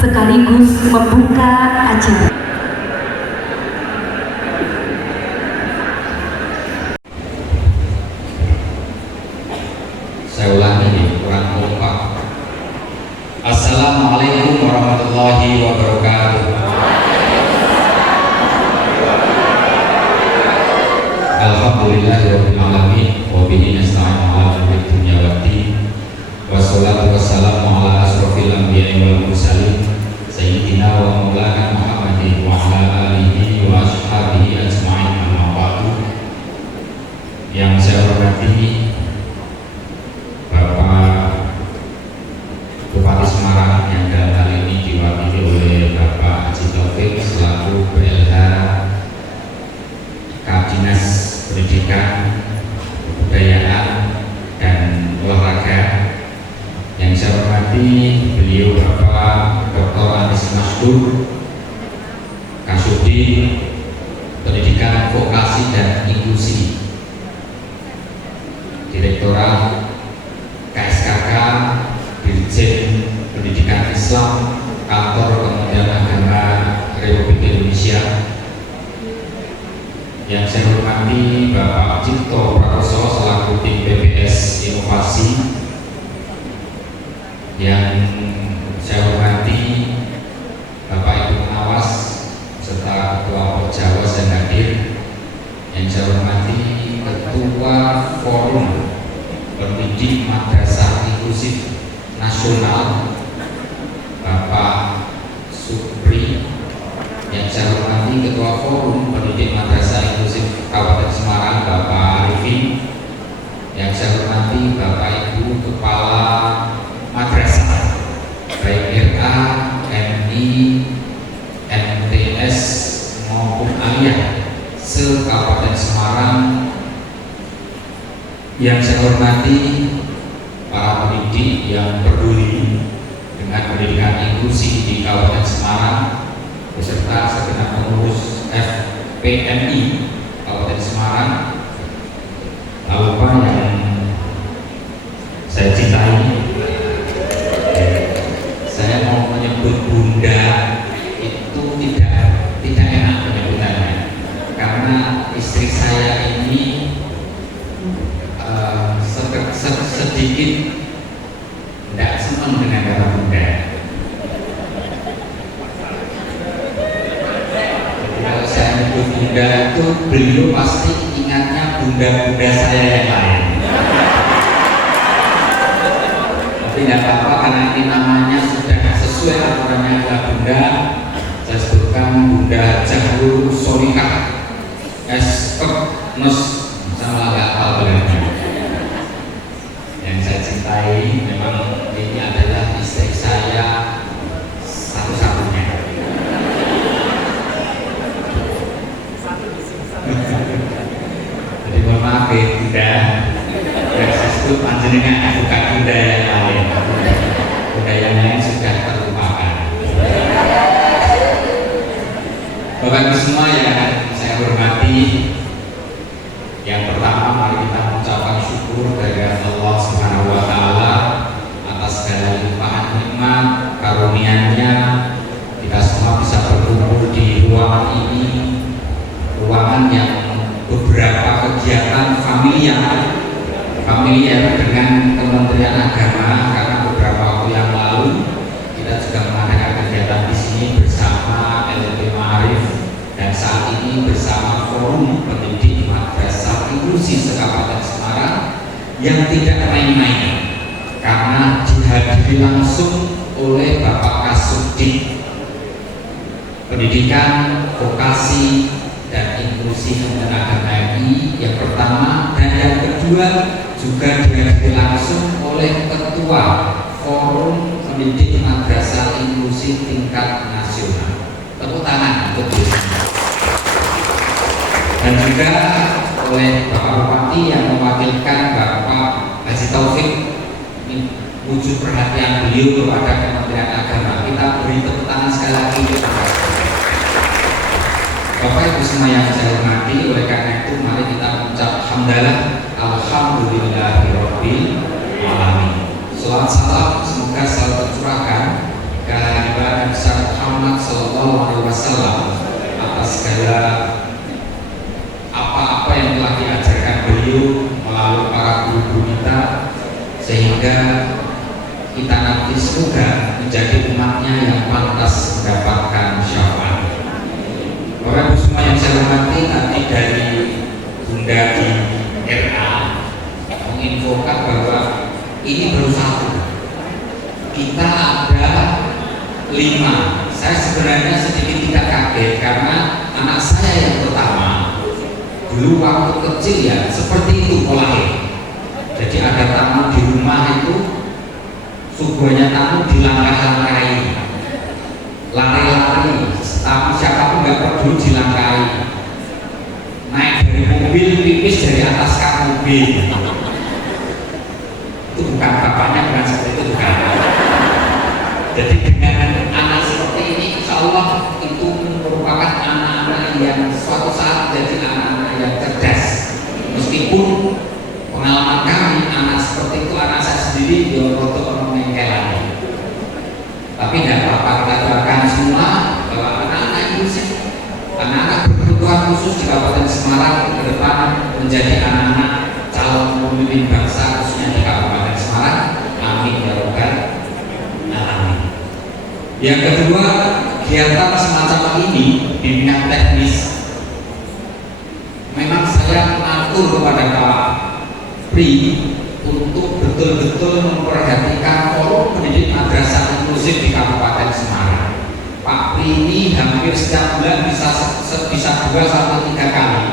sekaligus membuka acara. Saya ulangi nih, kurang kompak. Assalamualaikum warahmatullahi wabarakatuh. Alhamdulillahirabbil alamin wa bihi nasta'inu ala umuri dunya waddin. Wassalatu wassalamu ala asrofil anbiya'i wal mursalin sayyidina wa maulana Muhammadin wa ala alihi wa ashabihi ajma'in, amma ba'du. Yang saya hormati Bapak Bupati Semarang yang dalam hal ini diwakili oleh Bapak Haji Taufik selaku PLH Dinas Pendidikan, Kebudayaan, dan Olahraga. Yang saya hormati beliau Bapak Dr. Anies Masdur, Kasubdit Pendidikan Vokasi dan Inklusi, Direktorat KSKK, Dirjen Pendidikan Islam, Kantor Kementerian Agama Republik Indonesia. Yang saya hormati Bapak Cipto Prakoso selaku tim PPS Inovasi. Yang saya hormati Bapak Ibu Pengawas serta Ketua Perjawas yang hadir. Yang saya hormati Ketua Forum Pendidik Madrasah Inklusif Nasional Bapak Supri. Yang saya hormati Ketua Forum Pendidik Madrasah Inklusif Kabupaten Semarang Bapak Arifin. Yang saya hormati Bapak Ibu Kepala Madrasah baik RA, MI, MTS maupun Aliyah se-Kabupaten Semarang. Yang saya hormati para pendidik yang peduli dengan pendidikan inklusi di Kabupaten Semarang beserta segenap pengurus FPMI Kabupaten Semarang. Tak lupa yang saya cintai, saya mau menyebut Bunda itu tidak enak penyebutannya, karena istri saya ini sedikit tidak senang dengan kata Bunda. Bunda itu beliau pasti ingatnya bunda-bunda saya yang lain. Tapi tidak apa-apa karena ini namanya sudah sesuai aturannya adalah Bunda. Saya sebutkan Bunda Jahrul Solikah Nus, sama agak hafal benar. Yang saya cintai memang ini adalah istri saya satu-satunya. Jadi mohon maaf ya Bunda, yang saya sebut panjenengan bukan Bunda yang lain. Bunda yang lain sudah terlupakan. Bapak Ibu semua yang saya hormati, yang pertama mari kita mengucapkan syukur kepada Allah Subhanahu wa Ta'ala atas segala limpahan nikmat karunia-Nya. Kita semua bisa berkumpul di ruangan ini, ruangan yang beberapa kegiatan familiar dengan Kementerian Agama, karena beberapa waktu yang lalu kita juga mengadakan kegiatan di sini bersama LP Ma'arif dan saat ini bersama Forum Pendidik Madrasah Inklusi se-Kabupaten Semarang yang tidak main-main karena dihadiri langsung oleh Bapak Kasubdit Pendidikan, Vokasi, dan Inklusi Kementerian Agama yang pertama, dan yang kedua juga dihadiri langsung oleh Ketua Forum Pendidik Madrasah Inklusi tingkat nasional. Tepuk tangan untuk dia. Dan juga oleh Bapak Bupati yang mewakilkan Bapak Haji Taufik. Wujud perhatian beliau kepada Kementerian Agama, kita beri tepuk tangan sekali lagi. Bapak Ibu semua yang saya hormati, oleh karena itu mari kita mengucap hamdalah alhamdulillahirabbil alamin. Salawat salam semoga selalu tercurahkan kepada Nabi Muhammad Sallallahu Alaihi Wasallam atas segala apa-apa yang telah diajarkan beliau melalui para guru kita, sehingga kita nanti semoga menjadi umatnya yang pantas mendapatkan syafaat. Bapak Ibu semua yang saya hormati, tadi dari Bunda di RA menginfokan bahwa ini baru satu, kita ada 5. Saya sebenarnya sedikit tidak kaget karena anak saya yang pertama dulu waktu kecil ya seperti itu polanya. Jadi ada tamu di rumah itu, subuhnya tamu dilangkah-langkahi, lari-lari, tamu siapapun nggak perlu dilangkahi, naik dari mobil, pipis dari atas kap mobil. Itu bukan bapaknya, bukan seperti itu, bukan. Jadi dengan anak seperti ini, insya Allah itu merupakan anak-anak yang suatu saat jadi anak-anak yang cerdas. Meskipun pengalaman kami, anak seperti itu, anak saya sendiri dia untuk mengengkelan. Tapi tidak apa-apa, kita doakan semua bahwa anak-anak Indonesia, anak-anak berkebutuhan khusus di Kabupaten Semarang ke depan menjadi anak-anak calon pemimpin bangsa khususnya di Kabupaten Semarang. Amin ya rabbal alamin. Yang kedua, kegiatan semacam ini bimbingan teknis. Memang saya mengatur kepada Pak Pri untuk betul-betul memperhatikan forum pendidik madrasah inklusif di Kabupaten Semarang. Pak Pri ini hampir setiap bulan bisa 2 sampai 3 kali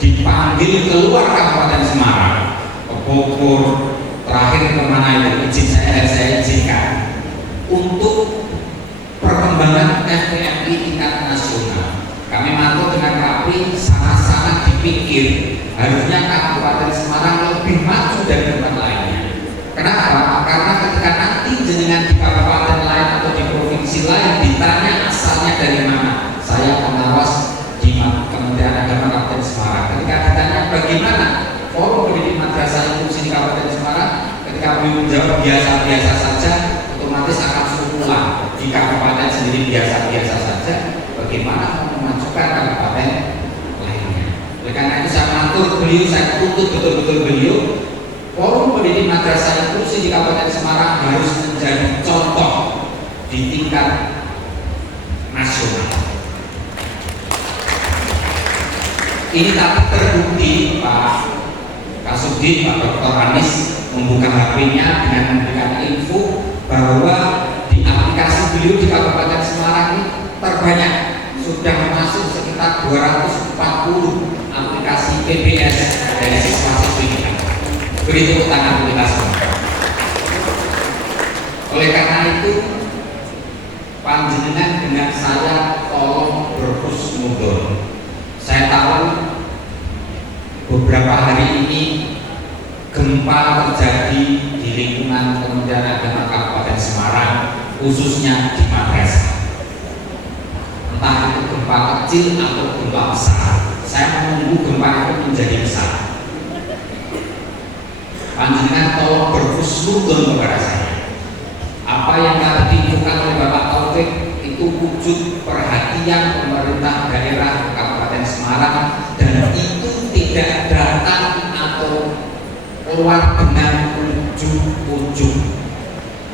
dipanggil keluar Kabupaten Semarang, ke Bogor, terakhir kemana itu izin saya izinkan untuk perkembangan FPMI tingkat nasional. Kami mantu dengan Pak Pri sangat-sangat dipikir harusnya Kabupaten Semarang lebih maju dari tempat lainnya. Kenapa? Karena ketika nanti jenengan di kabupaten lain atau di provinsi lain ditanya asalnya dari mana, saya pengawas di Kementerian Agama Kabupaten Semarang. Ketika ditanya bagaimana forum pendidik madrasah inklusi di Kabupaten Semarang, ketika beliau menjawab biasa-biasa saja, otomatis akan suruh pulang. Di kabupaten sendiri biasa-biasa saja, bagaimana memajukan kabupaten lainnya. Oleh karena itu saya mengatur beliau, saya tuntut betul-betul beliau, forum pendidik madrasah inklusi di Kabupaten Semarang harus menjadi contoh di tingkat nasional. Ini tapi terbukti Pak Kasudin, Pak Dr. Anies membuka HP-nya dengan memberikan info bahwa di aplikasi beliau di Kabupaten Semarang ini terbanyak, sudah masuk sekitar 240 aplikasi PBS dari siswa-siswi kita. Beri tepuk tangan kita semua. Oleh karena itu, panjenengan dengan saya tolong berhusnuzon. Saya tahu beberapa hari ini gempa terjadi di lingkungan Kementerian Agama Kabupaten Semarang, khususnya di madrasah. Entah itu gempa kecil atau gempa besar. Saya menunggu gempa itu menjadi besar. Panjenengan tolong berhusnuzon kepada saya. Apa yang tadi diinfokan oleh Bapak Taufik itu wujud perhatian pemerintah daerah Kabupaten Semarang, dan itu tidak datang atau keluar dengan ujung-ujung.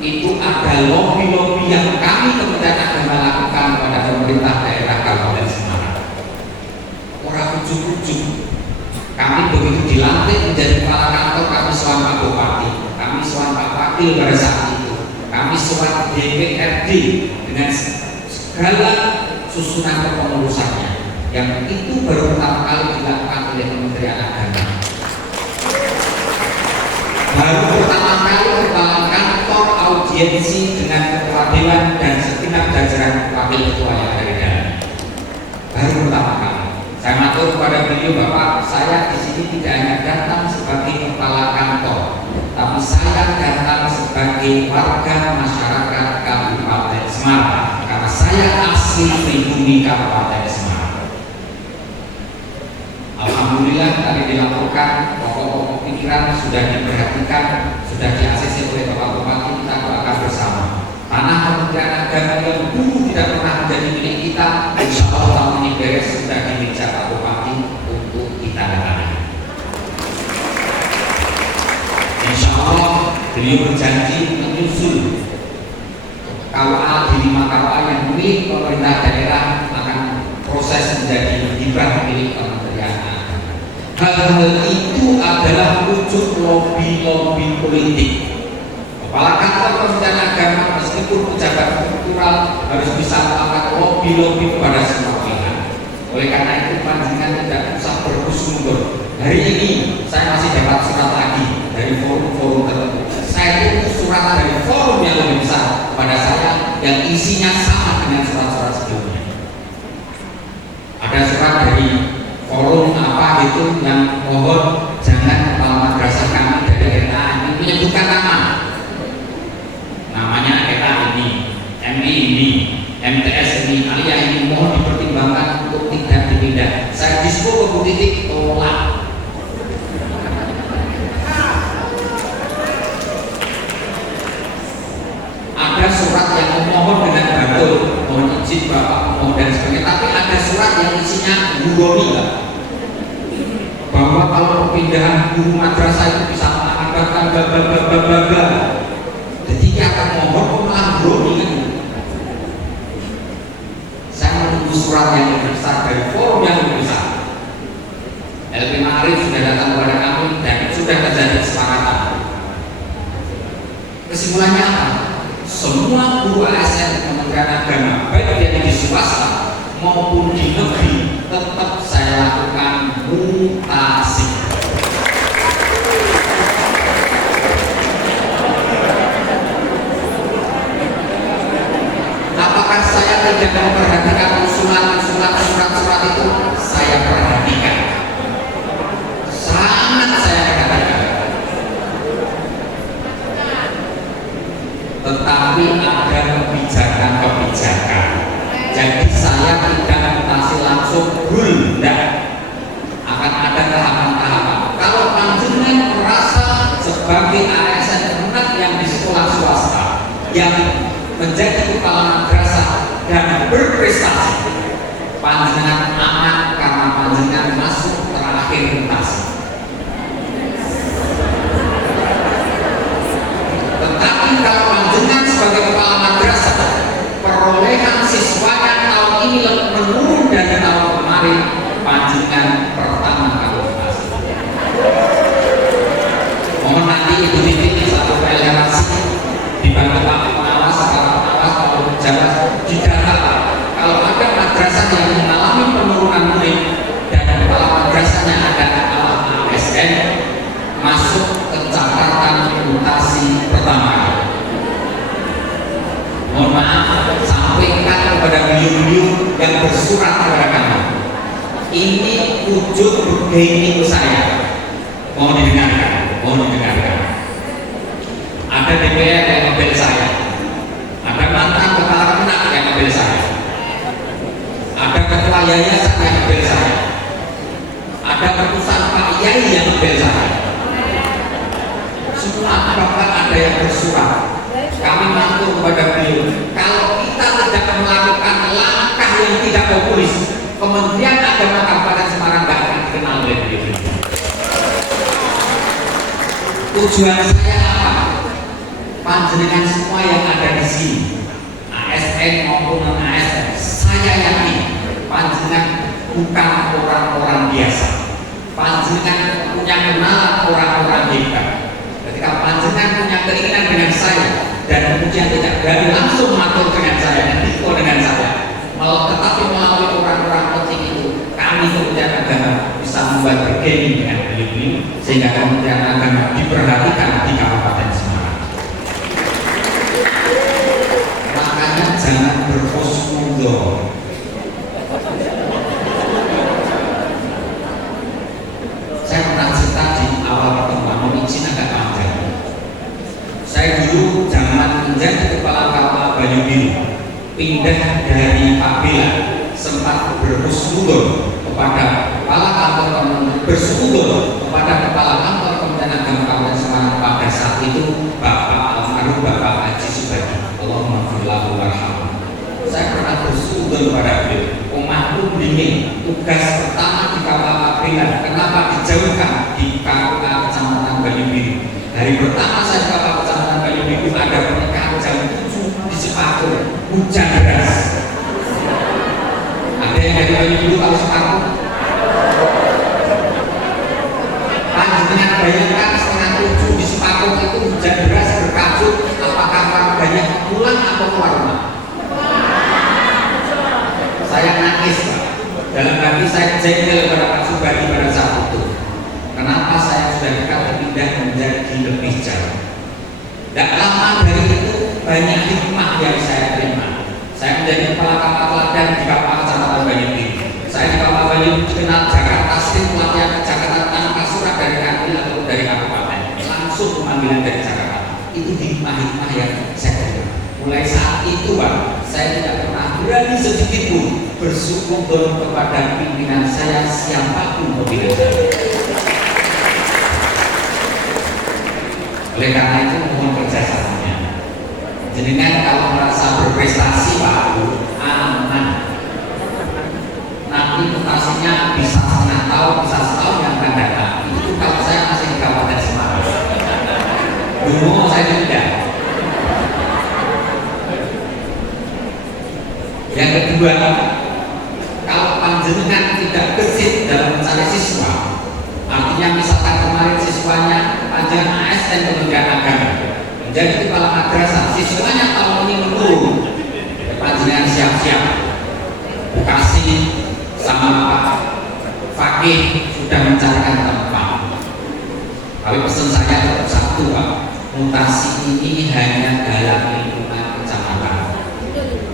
Itu ada lobby-lobby yang kami Kementerian Agama lakukan pada pemerintah daerah Kabupaten Semarang. Orang ujung-ujung. Kami begitu dilantik menjadi kepala kantor, kami sowan Pak Bupati, kami sowan Pak Wakil pada saat itu, kami sowan DPRD dengan segala susunan kepengurusannya, yang itu baru pertama kali dilakukan oleh Kementerian Agama. Baru pertama kali kepala kantor audiensi dengan ketua dewan dan segenap jajaran wakil ketua yang ada di dalam. Baru pertama kali. Saya matur kepada beliau, Bapak, saya di sini tidak hanya datang sebagai kepala kantor, tapi saya datang sebagai warga masyarakat Kabupaten Semarang, karena saya asli pribumi Kabupaten Semarang. Alhamdulillah tadi dilaporkan pokok-pokok pikiran sudah diperhatikan, sudah di-ACC oleh Bapak Bupati. Kita doakan bersama tanah Kementerian Agama yang dulu beliau berjanji menyusul KUA di 5 KUA yang milik pemerintah daerah akan proses menjadi hibah milik Kementerian Agama. Hal-hal itu adalah wujud lobby-lobby politik. Kepala kantor Kementerian Agama meskipun pejabat struktural harus bisa melakukan lobby-lobby kepada semua pihak. Oleh karena itu panjenengan tidak usah berkusung. Hari ini saya masih dapat surat lagi dari forum-forum tertentu. Saya itu surat dari forum yang lebih besar pada saya yang isinya sama dengan surat-surat sebelumnya. Ada surat dari forum apa gitu yang mohon jangan kepala madrasah kami dari RA ini menyebutkan namanya RA ini, MI ini, MTS ini, aliyah ini mohon dipertimbangkan untuk tidak dipindah. Saya diskusi ke Bu Titik tolak. Ada surat yang memohon dengan betul, mohon izin Bapak, mohon dan sebagainya. Tapi ada surat yang isinya guroni, bahwa kalau perpindahan guru madrasah itu bisa mengakibatkan bla. Jadi dia akan mohon malah guroni kan. Saya menunggu surat yang lebih besar dari forum yang lebih besar. LP Ma'arif sudah datang kepada kami dan sudah terjadi kesepakatan. Kesimpulannya apa? Semua guru ASN Kementerian Agama baik yang di swasta maupun di negeri tetap saya lakukan mutasi. Apakah saya tidak memperhatikan usulan-usulan surat-surat itu? Saya perhatikan, sangat saya perhatikan. Tetapi ada kebijakan-kebijakan. Jadi saya tidak mutasi langsung enggak. Akan ada tahapan-tahapan. Kalau panjenengan merasa sebagai ASN benar yang di sekolah swasta yang menjadi kepala madrasah dan berprestasi, panjenengan aman karena panjenengan masuk terakhir mutasi. Tetapi kalau panjenengan sebagai kepala madrasah perolehan siswanya tahun ini lebih menurun dari tahun kemarin, panjenengan pertama kali mutasi. Mohon nanti Ibu Titik satu relevansi dibantu Pak Pengawas, kalau pejabat didata kalau ada madrasah yang mengalami penurunan murid dan kepala madrasahnya ada ASN masuk ke catatan mutasi pertama. Mohon maaf, sampaikan kepada beliau-beliau yang bersurat kepada kami. Ini wujud bergaining saya. Mohon didengarkan, mohon didengarkan. Ada DPR yang membela saya. Ada mantan kepala kemenak yang membela saya. Ada ketua yayasan yang membela saya. Ada keputusan Pak Yai yang membela saya. Semua bahkan ada yang bersurat. Kami matur kepada beliau, kalau kita tidak melakukan langkah yang tidak populis, Kementerian Agama Kabupaten Semarang tidak akan dikenal oleh beliau. Tujuan saya apa? Panjenengan semua yang ada di sini, ASN maupun non ASN, saya yakin panjenengan bukan orang-orang biasa. Panjenengan punya kenalan orang-orang hebat. Ketika panjenengan punya keinginan dengan saya dan kemudian tidak berani langsung matur dengan saya dan ikut dengan saya, tetapi melalui orang-orang penting itu, kami Kementerian Agama bisa membuat bergaining dengan beliau sehingga Kementerian Agama diperhatikan di Kabupaten Semarang. Makanya jangan berposmundo. Saya pernah cerita di awal pertemuan, mohon izin agak panjang. Saya dulu zaman menjadi kepala KUA Banyu Biru, pindah dari Pak Bela, sempat berhusnuzon kepada kepala kantor kepada kepala kantor Kementerian Agama Kabupaten Semarang pada saat itu Bapak almarhum Bapak Haji Subadi. Allahumma firlahu warhamhu. Saya pernah berhusnuzon kepada beliau. Omahku dingin. Tugas pertama di KUA Pak Bela, kenapa dijauhkan di KUA Kecamatan Banyu Biru? Hari pertama saya di KUA Kecamatan sepaku, hujan deras. Ada yang dari Banyu Biru kalau sepaku? Panjenengan bayangkan 6:30 di sepaku itu hujan deras berkabut, apakah warganya pulang atau keluar rumah? Saya nangis, Pak. Dalam hati saya jengkel pada Pak Subadi pada saat itu. Kenapa saya sudah dekat berpindah menjadi lebih jauh? Tidak lama dari itu banyak hikmah yang saya terima. Saya menjadi kepala kapal teladan di kapal Kecamatan Banyu Biru. Saya di kapal Banyu Biru dikenal Jakarta Slim pelatihan ke Jakarta tanpa surat dari kanwil atau dari kabupaten, langsung pemanggilan dari Jakarta. Itu hikmah-hikmah yang saya terima. Mulai saat itu, Pak, saya tidak pernah berani sedikit pun bersyukur kepada pimpinan saya siapapun pimpinan saya. Oleh karena itu mohon kerjasamanya. Jenengan kalau merasa berprestasi, Pak, aman. Nanti mutasinya bisa setengah tahun, bisa setahun yang akan datang. Itu kalau saya masih di Kabupaten Semarang. Dulu saya tidak. Yang kedua, kalau panjenengan tidak gesit dalam mencari siswa, artinya misalkan kemarin siswanya panjenengan ASN Kementerian Agama menjadi kepala madrasah, siswanya tahun ini menurun, panjenengan siap-siap. Bukasi sama Pak Fakih sudah mencarikan tempat. Tapi pesan saya tetap satu, Pak, mutasi ini hanya dalam lingkungan kecamatan,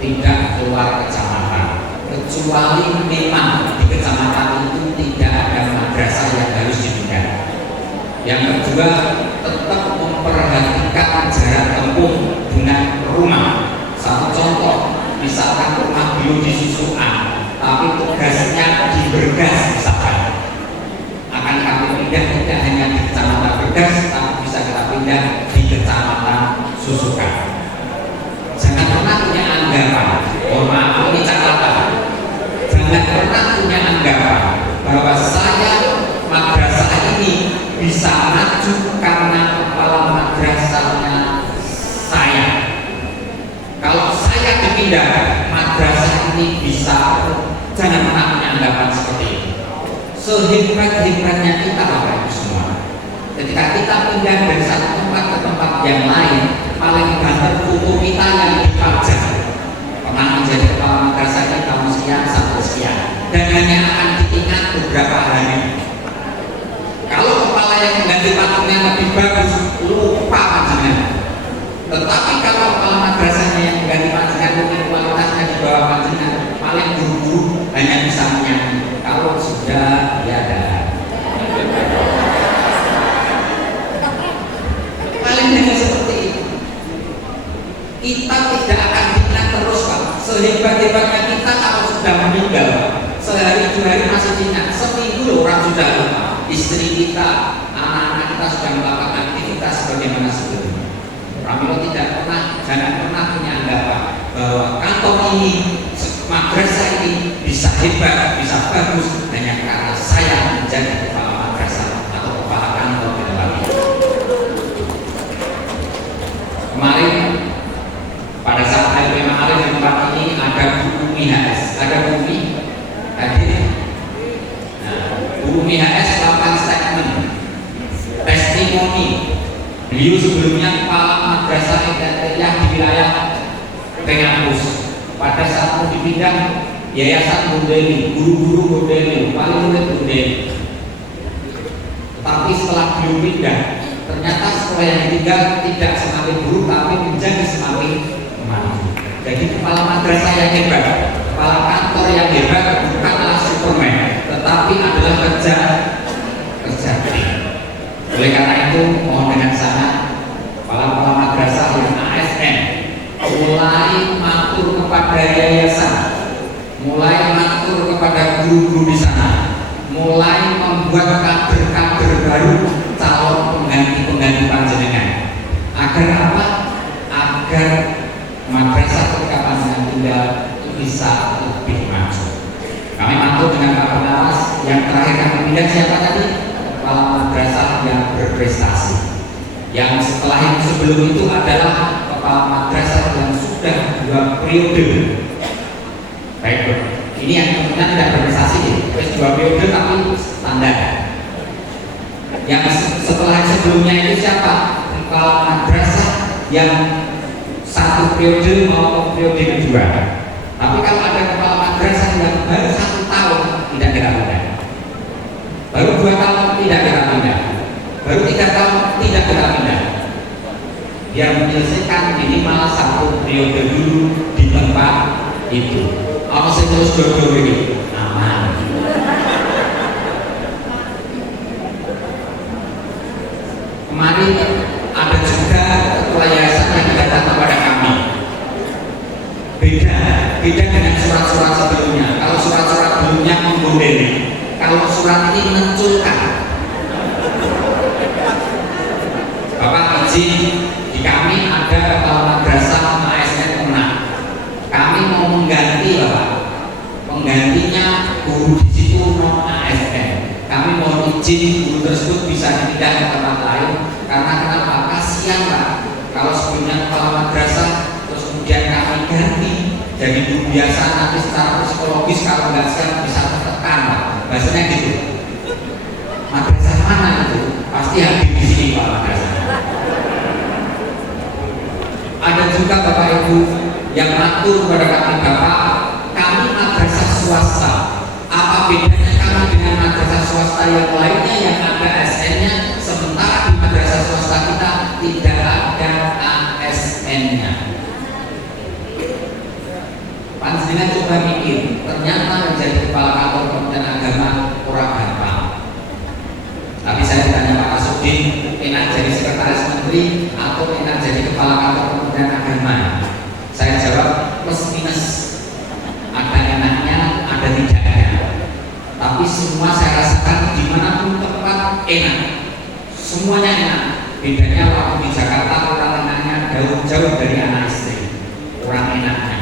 tidak keluar kecamatan, kecuali memang di kecamatan itu tidak ada madrasah yang harus dipindah. Yang kedua, tetap memperhatikan jarak tempuh dengan rumah. Satu contoh, misalkan rumah beliau di Susuan, tapi tugasnya di Bergas misalkan, akan kami pindah tidak hanya di kecamatan Bergas, tapi bisa kita pindah di kecamatan Susukan. Jangan pernah punya anggapan, mohon maaf ini catatan, jangan pernah punya anggapan bahwa saya madrasah ini bisa maju karena kepala madrasahnya saya. Kalau saya dipindah, madrasah ini bisa, jangan pernah punya anggapan seperti itu. Sehebat-hebatnya kita Bapak Ibu semua, ketika kita pindah dari satu tempat ke tempat yang lain, paling banter foto kita yang dipajang. Pernah menjadi kepala madrasah ini tahun sekian sampai sekian, dan hanya akan diingat beberapa hari. Kalau kepala yang mengganti patungnya lebih bagus, lupa panjenengan. Tetapi kalau kepala madrasahnya yang mengganti panjenengan mungkin kualitasnya di bawah panjenengan, paling buru-buru hanya bisa menyanyi. Kalau sudah tiada, paling hanya seperti itu. Kita tidak akan diingat terus, Pak. Sehebat-hebatnya kita kalau sudah meninggal, sehari dua hari masih diingat, seminggu loh orang sudah lupa. Istri kita, anak-anak kita sudah melakukan aktivitas sebagaimana sebelumnya. Pramila tidak pernah, jangan pernah punya anggapan bahwa kantor ini, madrasah ini bisa hebat, bisa bagus hanya karena saya menjadi kepala madrasah atau kepala kantor di tempat ini. Kemarin pada saat hari kemarin di tempat ini ada Bu Umi HS, ada Bu Umi hadir. Nah, Bu Umi HS melakukan statement, testimoni. Beliau sebelumnya kepala madrasah yang di wilayah Pengampus. Pada saat mau dipindah, yayasan Bundeli, guru-guru Bundeli, paling murid Bundeli. Tapi setelah beliau pindah, ternyata sekolah yang ditinggal tidak semakin buruk, tapi menjadi semakin maju. Jadi kepala madrasah yang hebat, kepala kantor yang hebat bukanlah Superman, tetapi adalah kerja tim. Oleh karena itu, mohon dengan sangat kepala madrasah yang ASN mulai matur kepada yayasan, mulai matur kepada guru-guru di sana, mulai membuat kader-kader baru, calon pengganti panjenengan. Agar apa? Agar madrasah ketika panjenengan tinggal itu bisa lebih maju. Kami matur dengan Pak Pengawas. Yang terakhir kami pindah siapa tadi? Kepala madrasah yang berprestasi. Yang setelah itu sebelum itu adalah kepala madrasah yang sudah 2 periode. Baik, ini yang kemungkinan tidak berprestasi, terus 2 periode tapi standar. Yang setelah sebelumnya itu siapa? Kepala madrasah yang 1 periode maupun periode kedua. Tapi kalau ada kepala madrasah yang baru 1 tahun tidak pindah, baru 2 tahun tidak pindah, baru 3 tahun tidak pindah, dia menyelesaikan minimal 1 periode dulu di tempat itu. Apa sih terus jodoh ini? Aman. Kemarin ada juga ketua yayasan yang datang kepada kami. Beda dengan surat-surat sebelumnya. Kalau surat-surat sebelumnya menggondeli, kalau surat ini menentukan. Bapak izin, di kami ada kepala madrasah ASN Menang. Kami mau mengganti, Bapak. Penggantinya guru di situ non ASN. Kami mau izin guru tersebut bisa dipindah ke tempat lain. Karena kenapa? Kasihan, Pak. Kalau sebelumnya kepala madrasah terus kemudian kami ganti jadi guru biasa, nanti secara psikologis kalau nggak siap bisa tertekan, Pak. Bahasanya gitu. Madrasah mana itu? Pasti hadir di sini, Pak, madrasah. Ada juga Bapak Ibu yang mengatur kepada kami, Bapak, kami madrasah swasta. Apa bedanya kami dengan madrasah swasta yang lainnya yang ada ASN-nya, sementara di madrasah swasta kita tidak ada ASN-nya? Panjenengan coba mikir, ternyata menjadi kepala kantor Kementerian Agama kurang gampang. Tapi saya ditanya Pak Asudin, enak jadi sekretaris menteri atau enak jadi kepala kantor Kementerian Agama? Saya jawab plus minus, ada enaknya, ada tidaknya. Tapi semua saya rasakan dimanapun tempat enak, semuanya enak. Bedanya waktu di Jakarta orang enaknya jauh dari anak istri, kurang enaknya.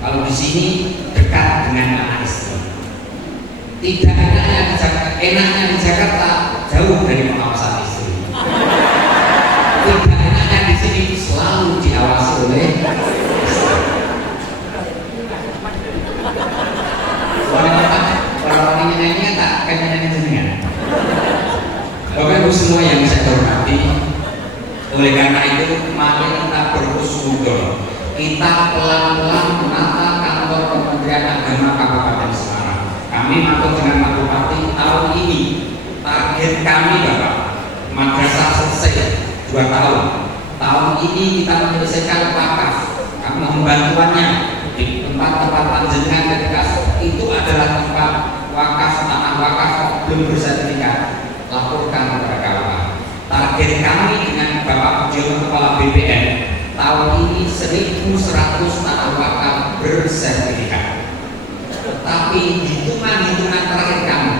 Kalau di sini dekat dengan anak istri. Tidak enaknya di Jakarta, enaknya di Jakarta jauh dari pengawasan istri. Tidak enaknya di sini selalu diawasi oleh istri. Orang ini tak kenyanyi jenengan. Bapak Ibu semua yang saya hormati, oleh karena itu mari kita berhusnuzon. Kita pelan-pelan menata kantor Kementerian Agama Kabupaten Semarang. Kami matur dengan Pak Bupati, tahun ini target kami, Bapak, madrasah selesai 2 tahun. Tahun ini kita menyelesaikan wakaf. Kami membantuannya di tempat-tempat panjenengan ketika itu adalah tempat wakaf, tanah wakaf belum bersertifikat. Laporkan kepada KUA. Target kami dengan Bapak Budiono Kepala BPN tahun ini 1.100 tanah wakaf bersertifikat. Tetapi hitungan-hitungan terakhir kami,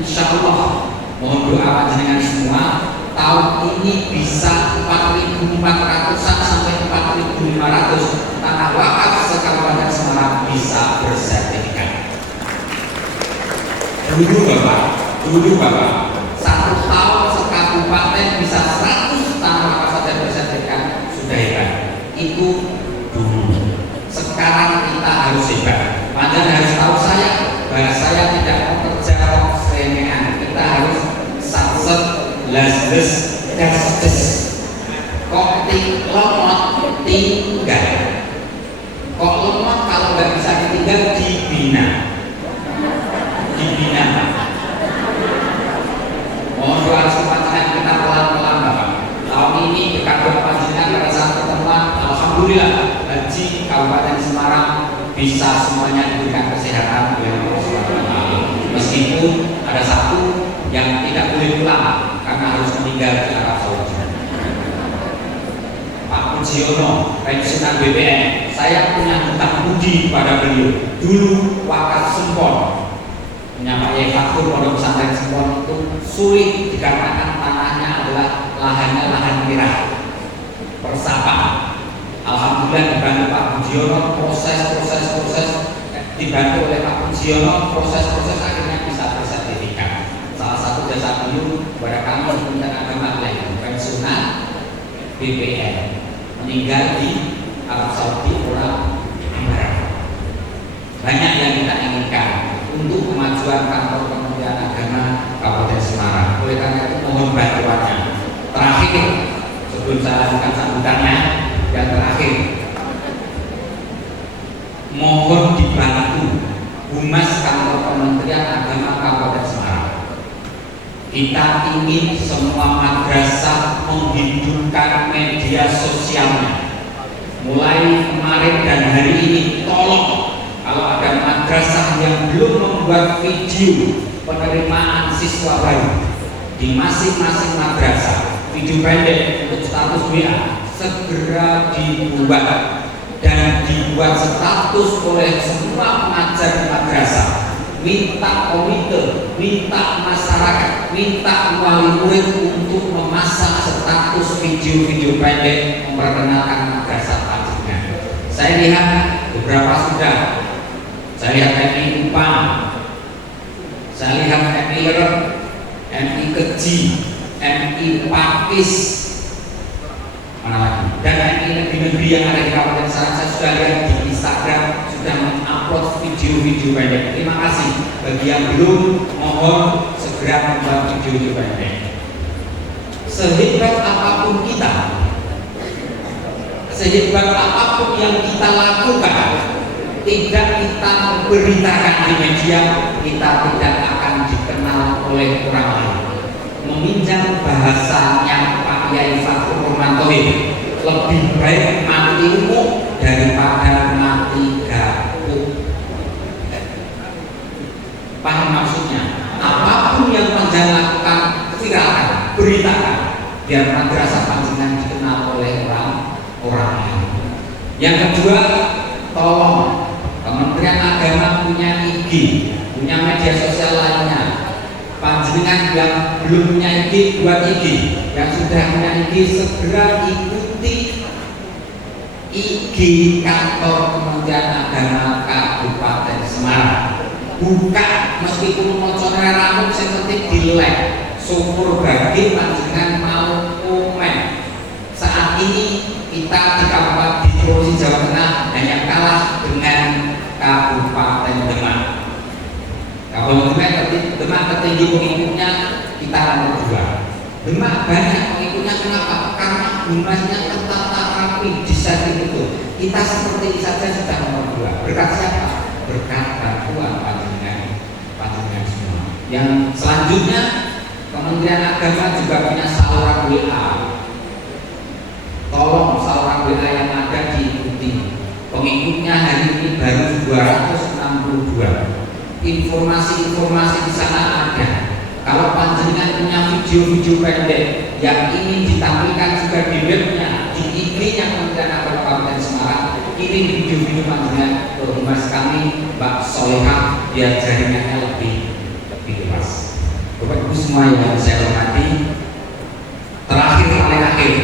insya Allah mohon doa panjenengan semua, tahun ini bisa 4.400-an sampai 4.500 tanah wakaf se-Kabupaten Semarang bisa bersertifikat. Dulu Bapak, 1 tahun se-Kabupaten bisa 100 tanah wakaf saja bersertifikat, sudah hebat. Itu dulu. Sekarang kita harus hebat. Panjenengan harus tahu bahwa saya tidak mau kerja serengean. Kita harus satset, lasdes, dasdes. Kok lemot tinggal. Kok lemot kalau nggak bisa ditinggal dibina. Dibina. Mohon doa kesempatan kita pelan-pelan, Bapak. Tahun ini berkat doa panjenengan pada saat pertemuan, alhamdulillah haji Kabupaten Semarang bisa semuanya diberikan kesehatan oleh Allah SWT. Meskipun ada satu yang tidak boleh pulang karena harus meninggal di Arab Saudi. Pak Budiono, pensiunan BPN, saya punya hutang budi pada beliau. Dulu wakaf Sempon, punya Pak Yai Fatur Pondok Pesantren Sempon itu sulit dikarenakan tanahnya adalah lahannya lahan merah, persapa. Alhamdulillah dibantu Pak Budiono, proses dibantu oleh Pak Budiono, proses akhirnya bisa bersertifikat. Salah satu jasa beliau kepada kami Kementerian Agama adalah pensiunan BPN, meninggal di Arab Saudi orang Arab. Banyak yang kita inginkan untuk kemajuan kantor Kementerian Agama Kabupaten Semarang. Oleh karena itu mohon bantuannya. Terakhir, sebelum saya lakukan sambutannya, yang terakhir, mohon dibantu Humas Kantor Kementerian Agama Kabupaten Semarang. Kita ingin semua madrasah menghidupkan media sosialnya. Mulai kemarin dan hari ini, tolong kalau ada madrasah yang belum membuat video penerimaan siswa baru di masing-masing madrasah, video pendek untuk status WA segera dibuat dan dibuat status oleh semua pengajar madrasah. Minta komite, minta masyarakat, minta wali murid untuk memasang status video-video pendek memperkenalkan madrasah Panjenengan. Saya lihat beberapa sudah. Saya lihat MI Upang, saya lihat MI Lereng, MI Keji, MI Pakis, mana lagi? Dan MI negeri-negeri yang ada di Kabupaten Semarang saya sudah lihat di Instagram sudah mengupload video-video pendek. Terima kasih bagi yang belum, mohon segera membuat video-video pendek. Sehebat apapun kita, sehebat apapun yang kita lakukan, tidak kita memberitakan di media, kita tidak akan dikenal oleh orang lain. Meminjam bahasanya Pak Yai Fathur Rahman Thohir, lebih baik mati umum daripada mati gapuk. Paham maksudnya? Apapun yang Panjenengan lakukan, viralkan, beritakan, biar madrasah Panjenengan dikenal oleh orang lain. Yang kedua, tolong Kementerian Agama punya IG, punya media sosial lainnya. Panjenengan yang belum punya IG, buat IG. Yang sudah punya IG, segera ikuti IG kantor Kementerian Agama Kabupaten Semarang. Buka, meskipun mocornya rambut, yang penting di-like. Syukur bagi panjenengan mau komen. Saat ini kita di Kabupaten di Provinsi Jawa Tengah hanya kalah dengan Kabupaten Demak. Kabupaten Demak tertinggi pengikutnya, kita nomor 2. Demak banyak pengikutnya, kenapa? Karena humasnya tertata rapi, disetting itu. Kita seperti saja sudah nomor 2. Berkat siapa? Berkat bantuan panjenengan semua. Yang selanjutnya, Kementerian Agama juga punya saluran WA. Tolong saluran WA yang ada diikuti. Pengikutnya hari ini baru 262. Informasi-informasi di sana ada. Kalau panjenengan punya video-video pendek yang ingin ditampilkan juga di webnya, di IG-nya Kementerian Agama Kabupaten Semarang, kirim video-video panjenengan ke humas kami, Mbak Solehah, biar jaringannya lebih luas. Bapak Ibu semua yang saya hormati, terakhir paling akhir,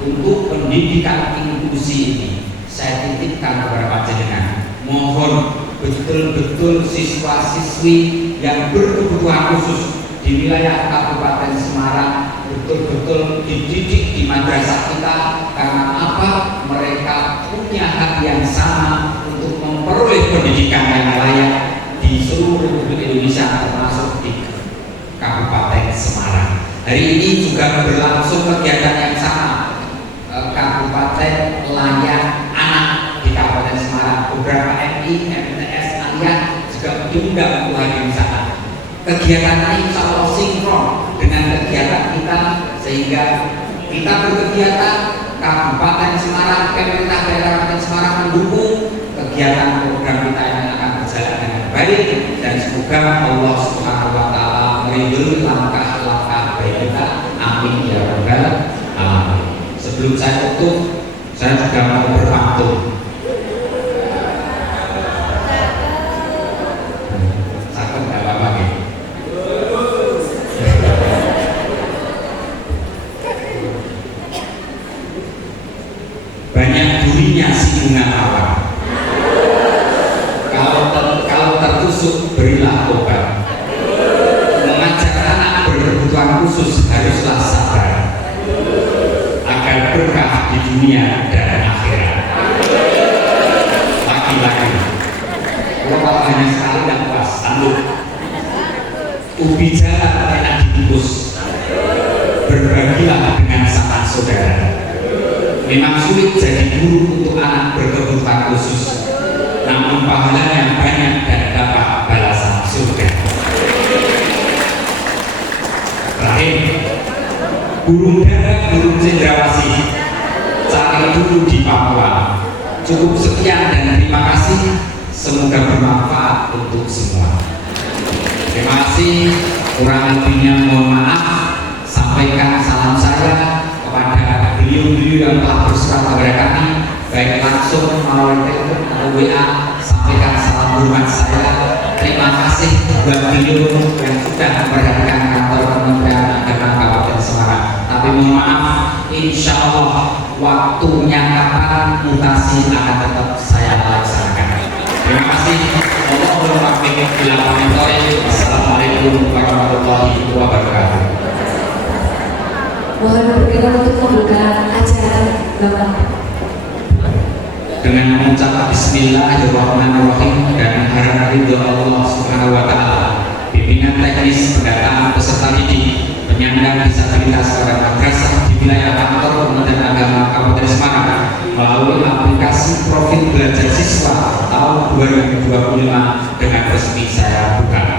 untuk pendidikan inklusi ini saya titipkan kepada panjenengan, mohon betul-betul siswa-siswi yang berkebutuhan khusus di wilayah Kabupaten Semarang betul-betul dididik di madrasah kita. Karena apa? Mereka punya hak yang sama untuk memperoleh pendidikan yang layak di seluruh Republik Indonesia, termasuk di Kabupaten Semarang. Hari ini juga berlangsung kegiatan yang sama, Kabupaten Layak Anak di Kabupaten Semarang. Beberapa MI, MTS, Aliyah juga diundang untuk hadir di sana. Kegiatan ini insya Allah sinkron dengan kegiatan kita, sehingga kita berkegiatan, Kabupaten Semarang, pemerintah daerah Kabupaten Semarang mendukung kegiatan program kita yang akan berjalan dengan baik, dan semoga Allah Subhanahu wa Ta'ala meridhoi langkah-langkah baik kita. Amin ya rabbal alamin. Sebelum saya tutup, saya juga mau berpantun. Sakit nggak apa-apa gitu. Banyak durinya si bunga mawar. Kalau tertusuk berilah obat. Mengajar anak berkebutuhan khusus haruslah sabar, agar berkah di dunia dan akhirat. ubi jalan enak dibungkus. Berbagilah dengan sanak saudara. Memang sulit jadi guru untuk anak berkebutuhan khusus, namun pahalanya banyak dan dapat balasan surga. Terakhir, burung darah, burung cendrawasih, cari dulu di Papua. Cukup sekian dan terima kasih. Semoga bermanfaat untuk semua. Terima kasih. Kurang lebihnya mohon maaf. Sampaikan salam saya kepada beliau-beliau yang telah bersurat kepada kami, baik langsung melalui telepon atau WA. Sampaikan salam hormat saya. Terima kasih buat beliau yang sudah memperhatikan kantor Kementerian Agama Kabupaten Semarang. Tapi mohon maaf, insya Allah waktunya kapan mutasi akan tetap saya laksanakan. Terima kasih. Wassalamualaikum warahmatullahi wabarakatuh. Mohon berkenan untuk membuka acara Bapak. Dengan mengucap Bismillahirrahmanirrahim dan harap ridho Allah Subhanahu wa Ta'ala, bimbingan teknis pendataan peserta didik penyandang disabilitas pada madrasah di wilayah kantor Kementerian Agama Kabupaten Semarang melalui aplikasi profil belajar siswa tahun 2025 dengan resmi saya buka.